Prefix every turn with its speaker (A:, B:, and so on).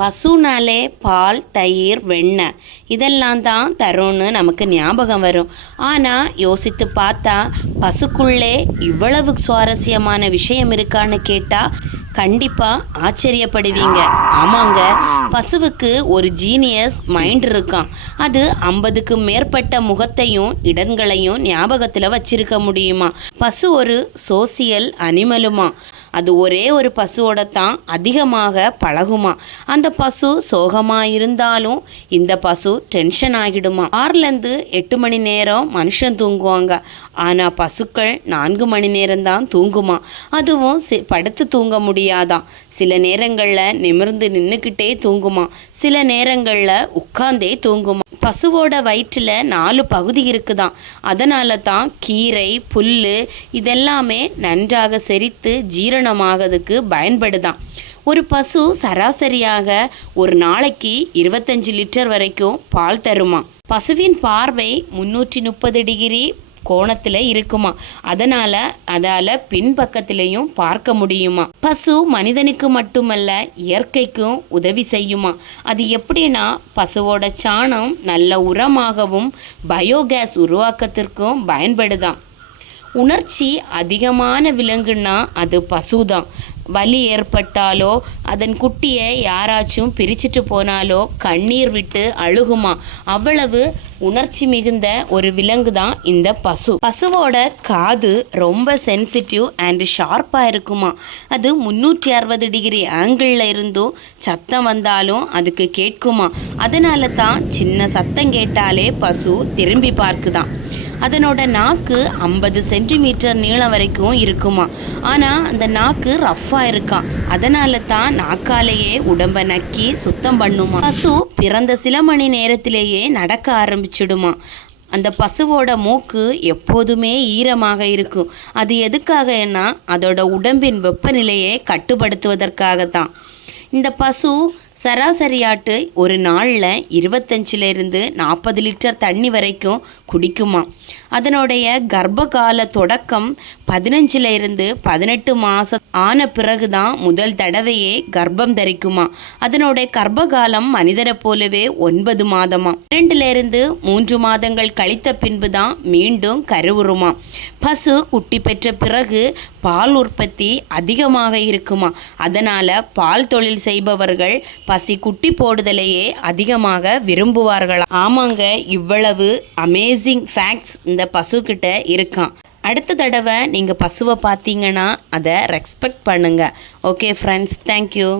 A: பசுனாலே பால் தயிர் வெண்ணெய். இதெல்லாம் தான் தரும்னு நமக்கு ஞாபகம் வரும். ஆனால் யோசித்து பார்த்தா பசுக்குள்ளே இவ்வளவு சுவாரஸ்யமான விஷயம் இருக்கான்னு கேட்டால் கண்டிப்பாக ஆச்சரியப்படுவீங்க. ஆமாங்க பசுவுக்கு ஒரு ஜீனியஸ் மைண்ட் இருக்கான். அது ஐம்பதுக்கு மேற்பட்ட முகத்தையும் இடங்களையும் ஞாபகத்தில் வச்சிருக்க முடியுமா? பசு ஒரு சோசியல் அனிமலுமா அது ஒரே ஒரு பசுவோட தான் அதிகமாக பழகுமா. அந்த பசு சோகமாக இருந்தாலும் இந்த பசு டென்ஷன் ஆகிடுமா. ஆறுலேருந்து எட்டு மணி நேரம் மனுஷன் தூங்குவாங்க. ஆனால் பசுக்கள் நான்கு மணி நேரம்தான் தூங்குமா. அதுவும் சி படுத்து தூங்க முடியாதான் சில நேரங்களில் நிமிர்ந்து நின்றுக்கிட்டே தூங்குமா. சில நேரங்களில் உட்கார்ந்தே தூங்குமா. பசுவோட வயிற்றில் நாலு பகுதி இருக்குதாம். அதனால தான் கீரை புல் இதெல்லாமே நன்றாக செரித்து ஜீரணமாகிறதுக்கு பயன்படுதான் ஒரு பசு சராசரியாக ஒரு நாளைக்கு இருபத்தஞ்சு லிட்டர் வரைக்கும் பால் தருமா பசுவின் பார்வை முன்னூற்றி முப்பது டிகிரி கோணத்தில் இருக்குமா? அதனால் அதால் பின்பக்கத்திலையும் பார்க்க முடியுமா? பசு மனிதனுக்கு மட்டுமல்ல இயற்கைக்கும் உதவி செய்யுமா? அது எப்படின்னா பசுவோட சாணம் நல்ல உரமாகவும் பயோகேஸ் உருவாக்கத்திற்கும் பயன்படுதான். உணர்ச்சி அதிகமான விலங்குன்னா அது பசுதான். வலி ஏற்பட்டாலோ அதன் குட்டியை யாராச்சும் பிரிச்சுட்டு போனாலோ கண்ணீர் விட்டு அழுகுமா? அவ்வளவு உணர்ச்சி மிகுந்த ஒரு விலங்கு தான் இந்த பசு. பசுவோட காது ரொம்ப சென்சிட்டிவ் அண்ட் ஷார்ப்பாக இருக்குமா? அது முந்நூற்றி அறுபது டிகிரி ஆங்கிளில் இருந்தும் சத்தம் வந்தாலும் அதுக்கு கேட்குமா? அதனால தான் சின்ன சத்தம் கேட்டாலே பசு திரும்பி பார்க்குதான். அதனோட நாக்கு ஐம்பது சென்டிமீட்டர் நீளம் வரைக்கும் இருக்குமா. ஆனால் அந்த நாக்கு ரஃப்பாக இருக்கான் அதனால தான் நாக்காலேயே உடம்பை நக்கி சுத்தம் பண்ணுமா. பசு பிறந்த சில மணி நேரத்திலேயே நடக்க ஆரம்பிச்சிடுமா. அந்த பசுவோட மூக்கு எப்போதுமே ஈரமாக இருக்கும். அது எதுக்காகன்னா அதோட உடம்பின் வெப்பநிலையை கட்டுப்படுத்துவதற்காக தான் இந்த பசு சராசரியாட்டு ஒரு நாளில் இருபத்தஞ்சிலேருந்து நாற்பது லிட்டர் தண்ணி வரைக்கும் குடிக்குமா? அதனுடைய கர்ப்பகால தொடக்கம் பதினஞ்சிலிருந்து பதினெட்டு மாதம் ஆன பிறகு தான் முதல் தடவையே கர்ப்பம் தரிக்குமா? அதனுடைய கர்ப்பகாலம் மனிதரை போலவே ஒன்பது மாதமா? இரண்டிலிருந்து மூன்று மாதங்கள் கழித்த பின்பு தான் மீண்டும் கருவுறுமா? பசு குட்டி பெற்ற பிறகு பால் உற்பத்தி அதிகமாக இருக்குமா? அதனால் பால் தொழில் செய்பவர்கள் பசி குட்டி போடுதலையே அதிகமாக விரும்புவார்களா ஆமாங்க இவ்வளவு அமேசிங் ஃபேக்ட்ஸ் இந்த பசுக்கிட்ட இருக்கான் அடுத்த தடவை நீங்கள் பசுவை பார்த்தீங்கன்னா அதை ரெஸ்பெக்ட் பண்ணுங்கள் ஓகே ஃப்ரெண்ட்ஸ் தேங்க்யூ